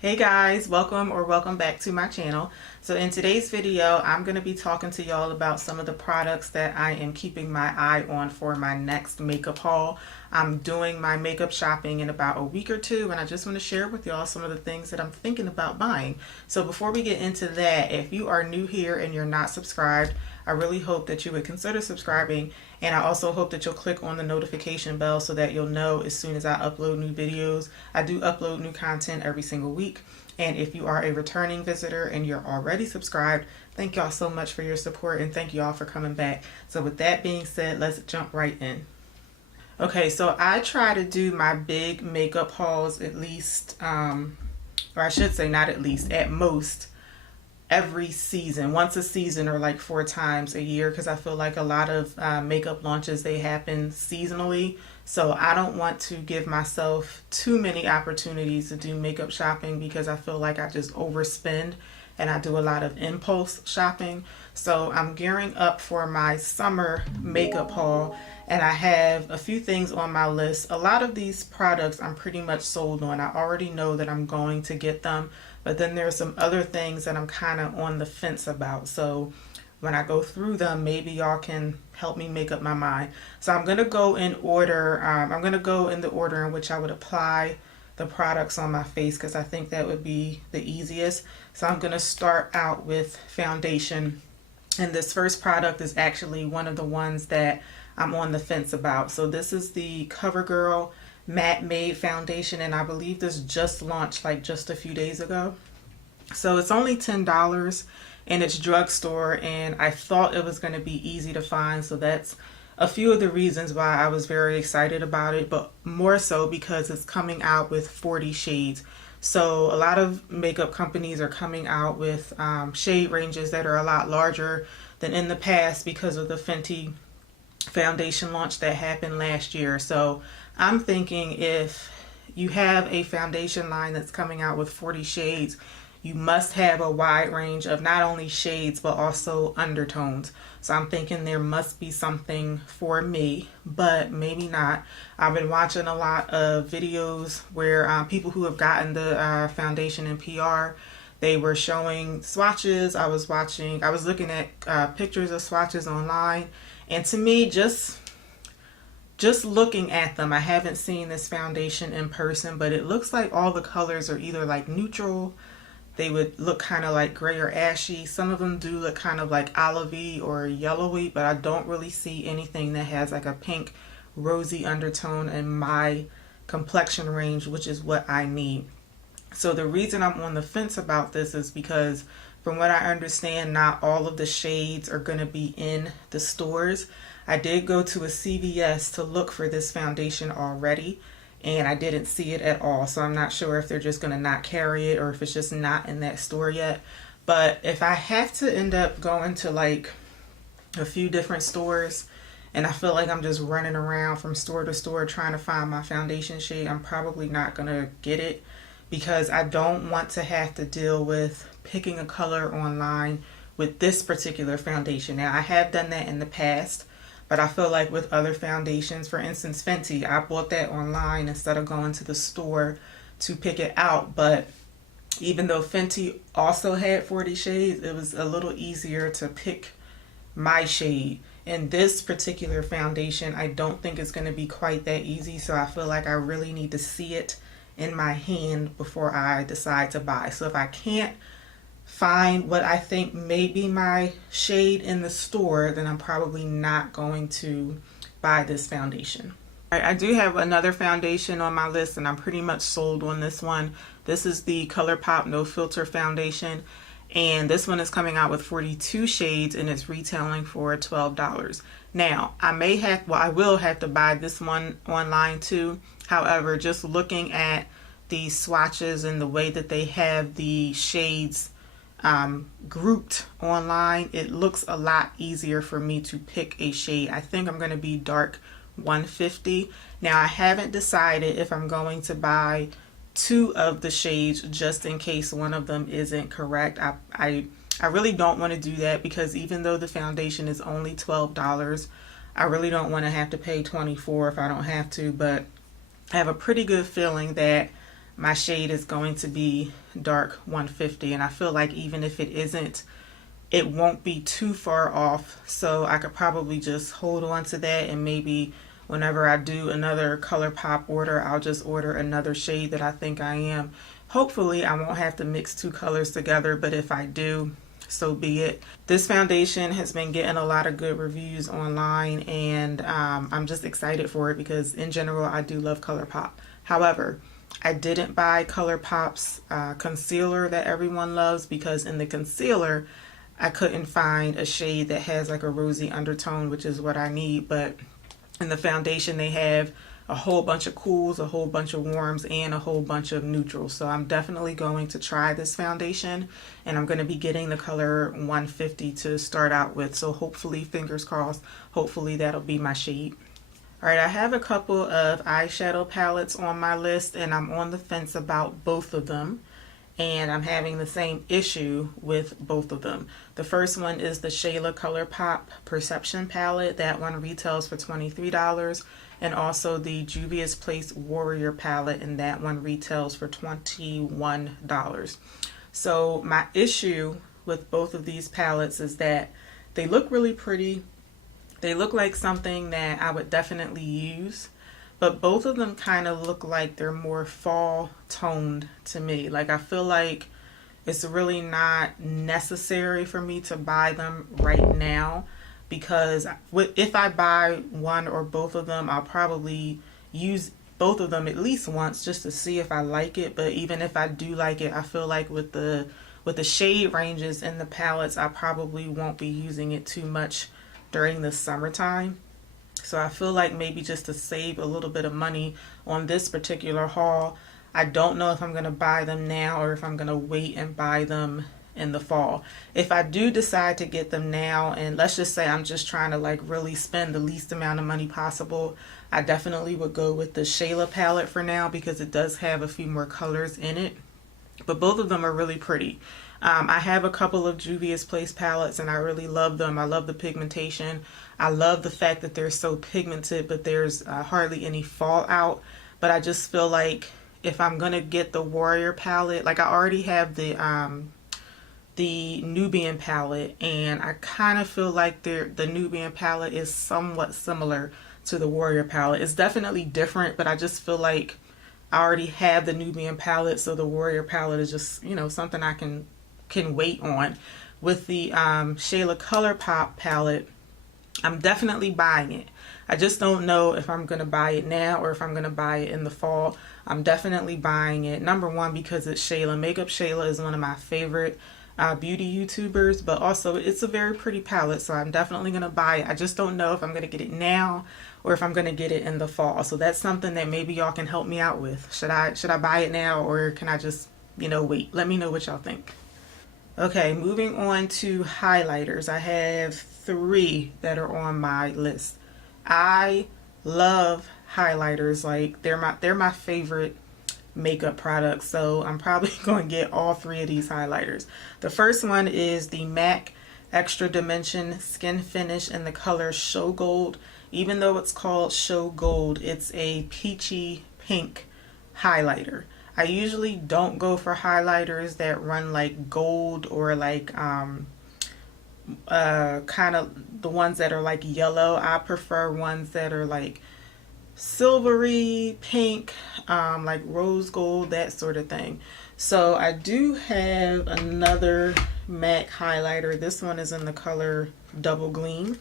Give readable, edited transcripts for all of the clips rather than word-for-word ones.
Hey guys, welcome back to my channel. So in today's video, I'm going to be talking to y'all about some of the products that I am keeping my eye on for my next makeup haul. I'm doing my makeup shopping in about a week or two, and I just want to share with y'all some of the things that I'm thinking about buying. So before we get into that, if you are new here and you're not subscribed, I really hope that you would consider subscribing, and I also hope that you'll click on the notification bell so that you'll know as soon as I upload new videos. I do upload new content every single week, and if you are a returning visitor and you're already subscribed, thank y'all so much for your support and thank y'all for coming back. So with that being said, let's jump right in. Okay, so I try to do my big makeup hauls at least, or I should say not at least, at most every season, once a season or like 4 times a year, because I feel like a lot of makeup launches, they happen seasonally. So I don't want to give myself too many opportunities to do makeup shopping because I feel like I just overspend and I do a lot of impulse shopping. So I'm gearing up for my summer makeup haul, and I have a few things on my list. A lot of these products I'm pretty much sold on. I already know that I'm going to get them, but then there's some other things that I'm kind of on the fence about. So when I go through them, maybe y'all can help me make up my mind. So I'm going to go in order. I'm going to go in the order in which I would apply the products on my face because I think that would be the easiest. So I'm going to start out with foundation. And this first product is actually one of the ones that I'm on the fence about. So this is the CoverGirl Matte Made Foundation, and I believe this just launched like just a few days ago. So it's only $10 and it's drugstore, and I thought it was going to be easy to find. So that's a few of the reasons why I was very excited about it, but more so because it's coming out with 40 shades. So a lot of makeup companies are coming out with shade ranges that are a lot larger than in the past because of the Fenty foundation launch that happened last year. So I'm thinking if you have a foundation line that's coming out with 40 shades, you must have a wide range of not only shades but also undertones. So I'm thinking there must be something for me, but maybe not. I've been watching a lot of videos where people who have gotten the foundation in PR, they were showing swatches. I was looking at pictures of swatches online, and to me, just looking at them, I haven't seen this foundation in person, but it looks like all the colors are either like neutral. They would look kind of like gray or ashy. Some of them do look kind of like olivey or yellowy, but I don't really see anything that has like a pink, rosy undertone in my complexion range, which is what I need. So the reason I'm on the fence about this is because from what I understand, not all of the shades are going to be in the stores. I did go to a CVS to look for this foundation already, and I didn't see it at all. So I'm not sure if they're just going to not carry it or if it's just not in that store yet. But if I have to end up going to like a few different stores and I feel like I'm just running around from store to store trying to find my foundation shade, I'm probably not going to get it because I don't want to have to deal with picking a color online with this particular foundation. Now, I have done that in the past, but I feel like with other foundations, for instance, Fenty, I bought that online instead of going to the store to pick it out. But even though Fenty also had 40 shades, it was a little easier to pick my shade. In this particular foundation, I don't think it's going to be quite that easy. So I feel like I really need to see it in my hand before I decide to buy. So if I can't find what I think may be my shade in the store, then I'm probably not going to buy this foundation. All right, I do have another foundation on my list, and I'm pretty much sold on this one. This is the ColourPop No Filter foundation, and this one is coming out with 42 shades, and it's retailing for $12. Now, I will have to buy this one online too. However, just looking at these swatches and the way that they have the shades grouped online, it looks a lot easier for me to pick a shade. I think I'm going to be dark 150. Now, I haven't decided if I'm going to buy 2 of the shades just in case one of them isn't correct. I really don't want to do that because even though the foundation is only $12, I really don't want to have to pay $24 if I don't have to, but I have a pretty good feeling that my shade is going to be dark 150, and I feel like even if it isn't, it won't be too far off, so I could probably just hold on to that, and maybe whenever I do another ColourPop order, I'll just order another shade that I think I am. Hopefully I won't have to mix two colors together, but if I do, so be it. This foundation has been getting a lot of good reviews online, and I'm just excited for it because in general I do love ColourPop. However, I didn't buy ColourPop's concealer that everyone loves, because in the concealer I couldn't find a shade that has like a rosy undertone, which is what I need. But in the foundation they have a whole bunch of cools, a whole bunch of warms, and a whole bunch of neutrals. So I'm definitely going to try this foundation, and I'm going to be getting the color 150 to start out with. So hopefully, fingers crossed, hopefully that'll be my shade. Alright, I have a couple of eyeshadow palettes on my list, and I'm on the fence about both of them. And I'm having the same issue with both of them. The first one is the Shayla ColourPop Perception palette. That one retails for $23. And also the Juvia's Place Warrior palette, and that one retails for $21. So my issue with both of these palettes is that they look really pretty. They look like something that I would definitely use. But both of them kind of look like they're more fall toned to me. Like, I feel like it's really not necessary for me to buy them right now, because if I buy one or both of them, I'll probably use both of them at least once just to see if I like it. But even if I do like it, I feel like with the shade ranges in the palettes, I probably won't be using it too much during the summertime. So I feel like maybe just to save a little bit of money on this particular haul, I don't know if I'm going to buy them now or if I'm going to wait and buy them in the fall. If I do decide to get them now, and let's just say I'm just trying to like really spend the least amount of money possible, I definitely would go with the Shayla palette for now, because it does have a few more colors in it. But both of them are really pretty. I have a couple of Juvia's Place palettes, and I really love them. I love the pigmentation. I love the fact that they're so pigmented, but there's hardly any fallout. But I just feel like if I'm gonna get the Warrior palette, like I already have the Nubian palette, and I kind of feel like the Nubian palette is somewhat similar to the Warrior palette. It's definitely different, but I just feel like I already have the Nubian palette, so the Warrior palette is just, you know, something I can wait on. With the Shayla ColourPop palette, I'm definitely buying it. I just don't know if I'm going to buy it now or if I'm going to buy it in the fall. I'm definitely buying it. Number one, because it's Shayla. Makeup Shayla is one of my favorite beauty YouTubers, but also it's a very pretty palette, so I'm definitely going to buy it. I just don't know if I'm going to get it now or if I'm going to get it in the fall. So that's something that maybe y'all can help me out with. Should I buy it now, or can I just, you know, wait? Let me know what y'all think. Okay, moving on to highlighters. I have 3 that are on my list. I love highlighters. Like, they're my favorite makeup products, so I'm probably going to get all 3 of these highlighters. The first one is the MAC Extra Dimension Skin Finish in the color Show Gold. Even though it's called Show Gold, it's a peachy pink highlighter. I usually don't go for highlighters that run like gold or like kind of the ones that are like yellow. I prefer ones that are like silvery pink, like rose gold, that sort of thing. So I do have another MAC highlighter. This one is in the color Double Gleam.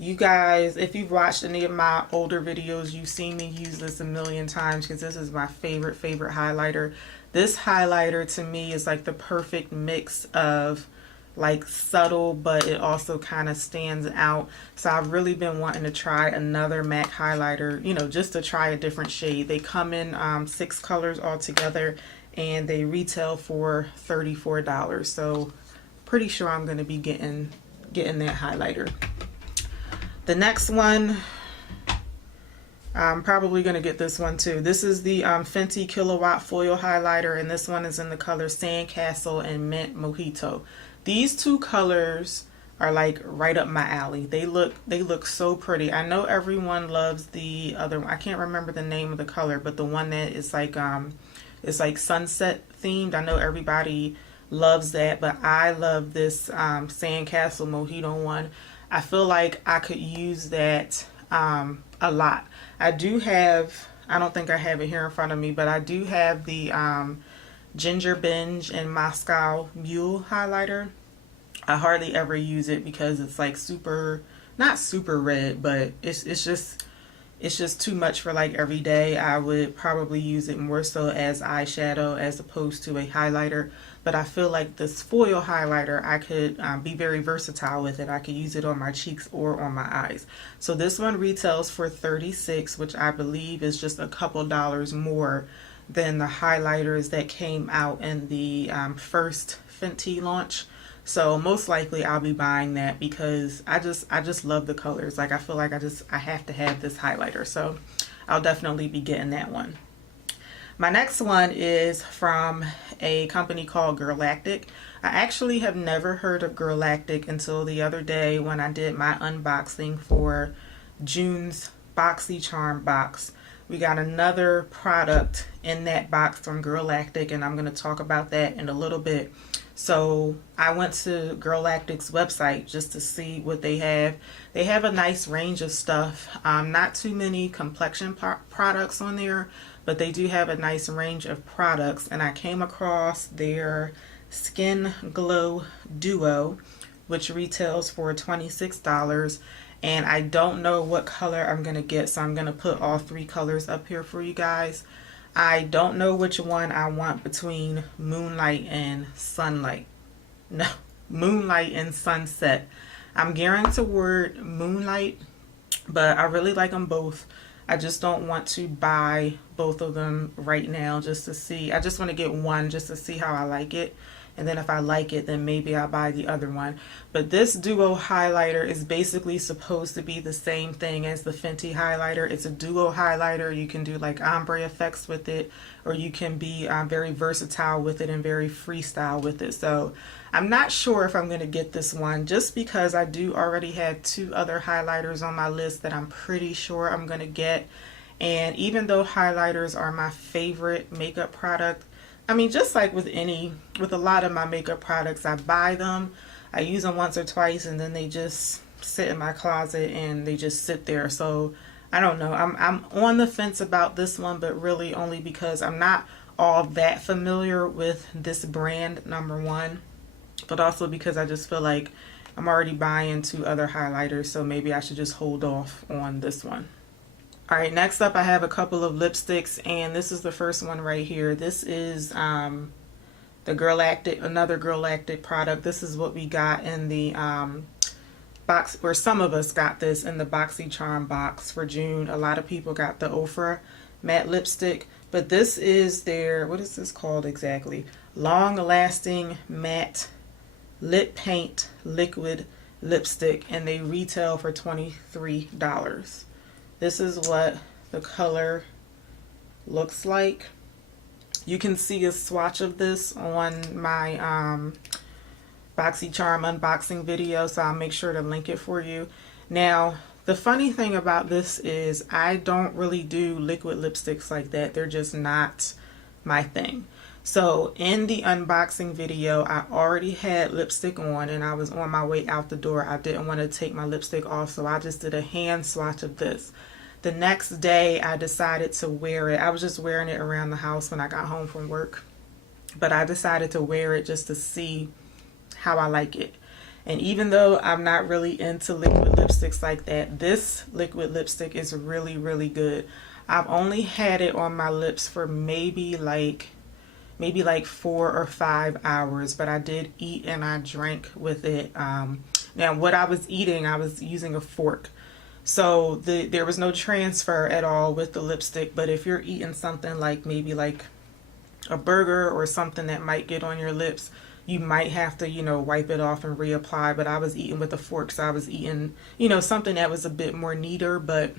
You guys, if you've watched any of my older videos, you've seen me use this a million times because this is my favorite highlighter. This highlighter to me is like the perfect mix of like subtle, but it also kind of stands out. So I've really been wanting to try another MAC highlighter, you know, just to try a different shade. They come in 6 colors altogether, and they retail for $34. So pretty sure I'm going to be getting that highlighter. The next one, I'm probably going to get this one too. This is the Fenty Killawatt Foil Highlighter, and this one is in the color Sandcastle and Mint Mojito. These 2 colors are like right up my alley. They look so pretty. I know everyone loves the other one. I can't remember the name of the color, but the one that is like it's like sunset themed. I know everybody loves that, but I love this Sandcastle Mojito one. I feel like I could use that a lot. I don't think I have it here in front of me, but I do have the Ginger Binge and Moscow Mule highlighter. I hardly ever use it because it's like not super red, but it's just too much for like every day. I would probably use it more so as eyeshadow as opposed to a highlighter. But I feel like this foil highlighter, I could be very versatile with it. I could use it on my cheeks or on my eyes. So this one retails for $36, which I believe is just a couple dollars more than the highlighters that came out in the first Fenty launch. So most likely I'll be buying that because I just love the colors. Like I feel like I have to have this highlighter. So I'll definitely be getting that one. My next one is from a company called Girlactic. I actually have never heard of Girlactic until the other day when I did my unboxing for June's BoxyCharm box. We got another product in that box from Girlactic, and I'm going to talk about that in a little bit. So I went to Girlactic's website just to see what they have. They have a nice range of stuff. Not too many complexion products on there, but they do have a nice range of products. And I came across their Skin Glow Duo, which retails for $26. And I don't know what color I'm going to get, so I'm going to put all three colors up here for you guys. I don't know which one I want between Moonlight and Sunlight. No, Moonlight and Sunset. I'm gearing toward Moonlight, but I really like them both. I just don't want to buy both of them right now just to see. I just want to get one just to see how I like it. And then if I like it, then maybe I'll buy the other one. But this duo highlighter is basically supposed to be the same thing as the Fenty highlighter. It's a duo highlighter. You can do like ombre effects with it, or you can be very versatile with it and very freestyle with it. So I'm not sure if I'm going to get this one just because I do already have two other highlighters on my list that I'm pretty sure I'm going to get. And even though highlighters are my favorite makeup product, I mean, just like with a lot of my makeup products, I buy them, I use them once or twice, and then they just sit in my closet and they just sit there. So I don't know. I'm on the fence about this one, but really only because I'm not all that familiar with this brand, number one, but also because I just feel like I'm already buying two other highlighters, so maybe I should just hold off on this one. Alright, next up I have a couple of lipsticks, and this is the first one right here. This is the Girlactic, another Girlactic product. This is what we got in the box, or some of us got this in the BoxyCharm box for June. A lot of people got the Ofra matte lipstick, but this is their, what is this called exactly? Long Lasting Matte Lip Paint Liquid Lipstick, and they retail for $23. This is what the color looks like. You can see a swatch of this on my BoxyCharm unboxing video, so I'll make sure to link it for you. Now, the funny thing about this is I don't really do liquid lipsticks like that. They're just not my thing. So in the unboxing video, I already had lipstick on and I was on my way out the door. I didn't want to take my lipstick off, so I just did a hand swatch of this. The next day I decided to wear it. I was just wearing it around the house when I got home from work, but I decided to wear it just to see how I like it. And even though I'm not really into liquid lipsticks like that, this liquid lipstick is really, really good. I've only had it on my lips for maybe like 4 or 5 hours, but I did eat and I drank with it. Now what I was eating, I was using a fork. So there was no transfer at all with the lipstick, but if you're eating something like maybe like a burger or something that might get on your lips, you might have to, you know, wipe it off and reapply. But I was eating with a fork, so I was eating, you know, something that was a bit more neater, but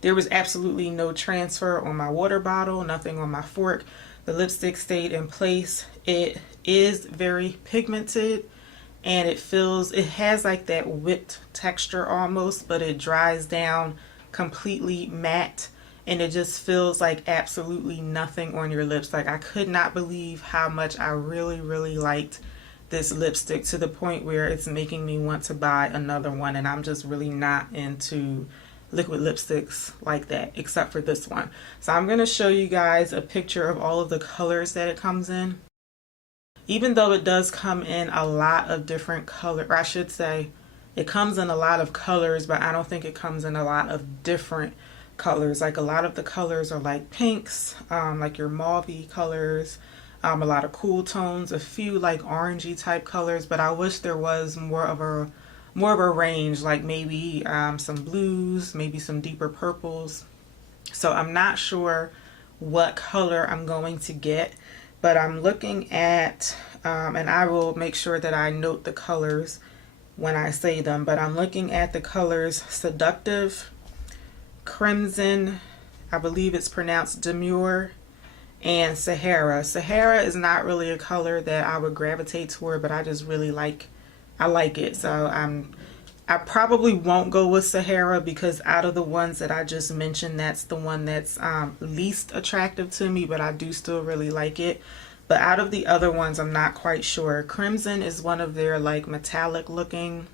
there was absolutely no transfer on my water bottle, nothing on my fork. The lipstick stayed in place. It is very pigmented, and it has like that whipped texture almost, but it dries down completely matte, and it just feels like absolutely nothing on your lips. Like, I could not believe how much I really liked this lipstick, to the point where it's making me want to buy another one, and I'm just really not into liquid lipsticks like that, except for this one. So I'm going to show you guys a picture of all of the colors that it comes in. Even though it does come in a lot of different colors, or I should say it comes in a lot of colors, but I don't think it comes in a lot of different colors. Like, a lot of the colors are like pinks, like your mauvey colors, a lot of cool tones, a few like orangey type colors, but I wish there was more of a range, like maybe some blues, maybe some deeper purples. So I'm not sure what color I'm going to get, but I'm looking at, and I will make sure that I note the colors when I say them, but I'm looking at the colors Seductive, Crimson, I believe it's pronounced Demure, and Sahara. Sahara is not really a color that I would gravitate toward, but I just really like it. So I probably won't go with Sahara, because out of the ones that I just mentioned, that's the one that's least attractive to me, but I do still really like it. But out of the other ones, I'm not quite sure. Crimson is one of their like metallic looking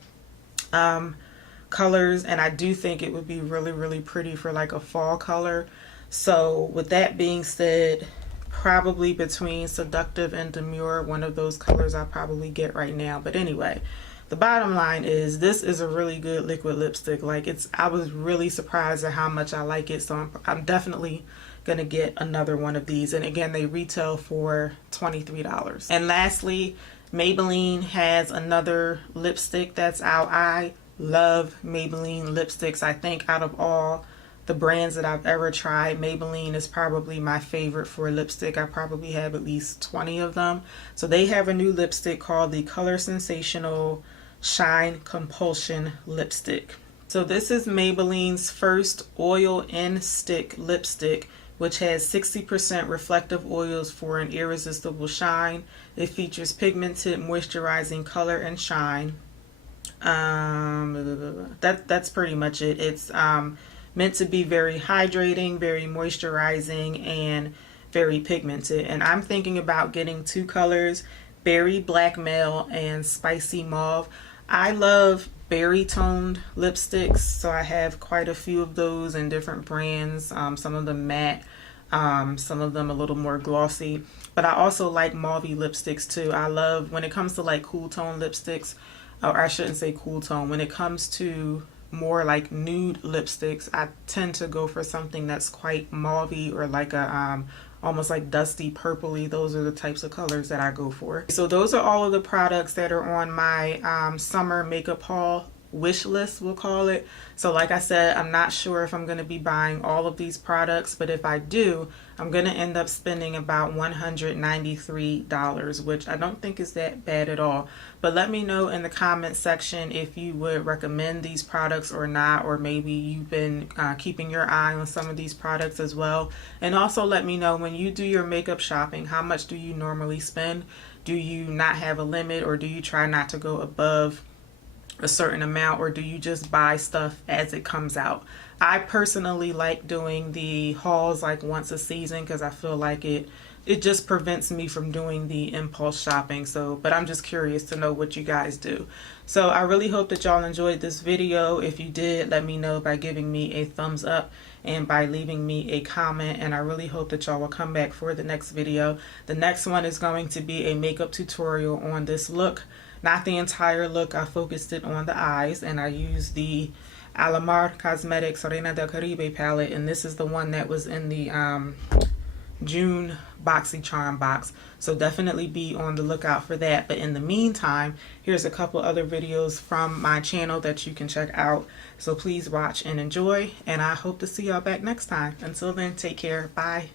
colors, and I do think it would be really pretty for like a fall color. So with that being said, probably between Seductive and Demure, one of those colors I'll probably get right now. But anyway, the bottom line is this is a really good liquid lipstick. Like, I was really surprised at how much I like it. So I'm definitely gonna get another one of these. And again, they retail for $23. And lastly, Maybelline has another lipstick that's out. I love Maybelline lipsticks. I think out of all the brands that I've ever tried, Maybelline is probably my favorite for lipstick. I probably have at least 20 of them. So they have a new lipstick called the Color Sensational Shine Compulsion Lipstick. So this is Maybelline's first oil in stick lipstick, which has 60% reflective oils for an irresistible shine. It features pigmented moisturizing color and shine. That's pretty much it. It's meant to be very hydrating, very moisturizing, and very pigmented. And I'm thinking about getting two colors, Berry Blackmail and Spicy Mauve. I love berry toned lipsticks, so I have quite a few of those in different brands, some of them matte, some of them a little more glossy. But I also like mauvey lipsticks too. I love, when it comes to like cool tone lipsticks, or I shouldn't say cool tone, when it comes to more like nude lipsticks, I tend to go for something that's quite mauvey, or like a almost like dusty purpley. Those are the types of colors that I go for. So those are all of the products that are on my summer makeup haul wish list, we'll call it. So like I said, I'm not sure if I'm going to be buying all of these products, but if I do, I'm going to end up spending about $193, which I don't think is that bad at all. But let me know in the comment section if you would recommend these products or not, or maybe you've been keeping your eye on some of these products as well. And also let me know, when you do your makeup shopping, how much do you normally spend? Do you not have a limit, or do you try not to go above a certain amount, or do you just buy stuff as it comes out? I personally like doing the hauls like once a season, because I feel like it just prevents me from doing the impulse shopping. So, but I'm just curious to know what you guys do. So I really hope that y'all enjoyed this video. If you did, let me know by giving me a thumbs up and by leaving me a comment, and I really hope that y'all will come back for the next video. The next one is going to be a makeup tutorial on this look. Not the entire look, I focused it on the eyes, and I used the Alamar Cosmetics Reina del Caribe palette, and this is the one that was in the June BoxyCharm box. So definitely be on the lookout for that. But in the meantime, here's a couple other videos from my channel that you can check out. So please watch and enjoy, and I hope to see y'all back next time. Until then, take care. Bye.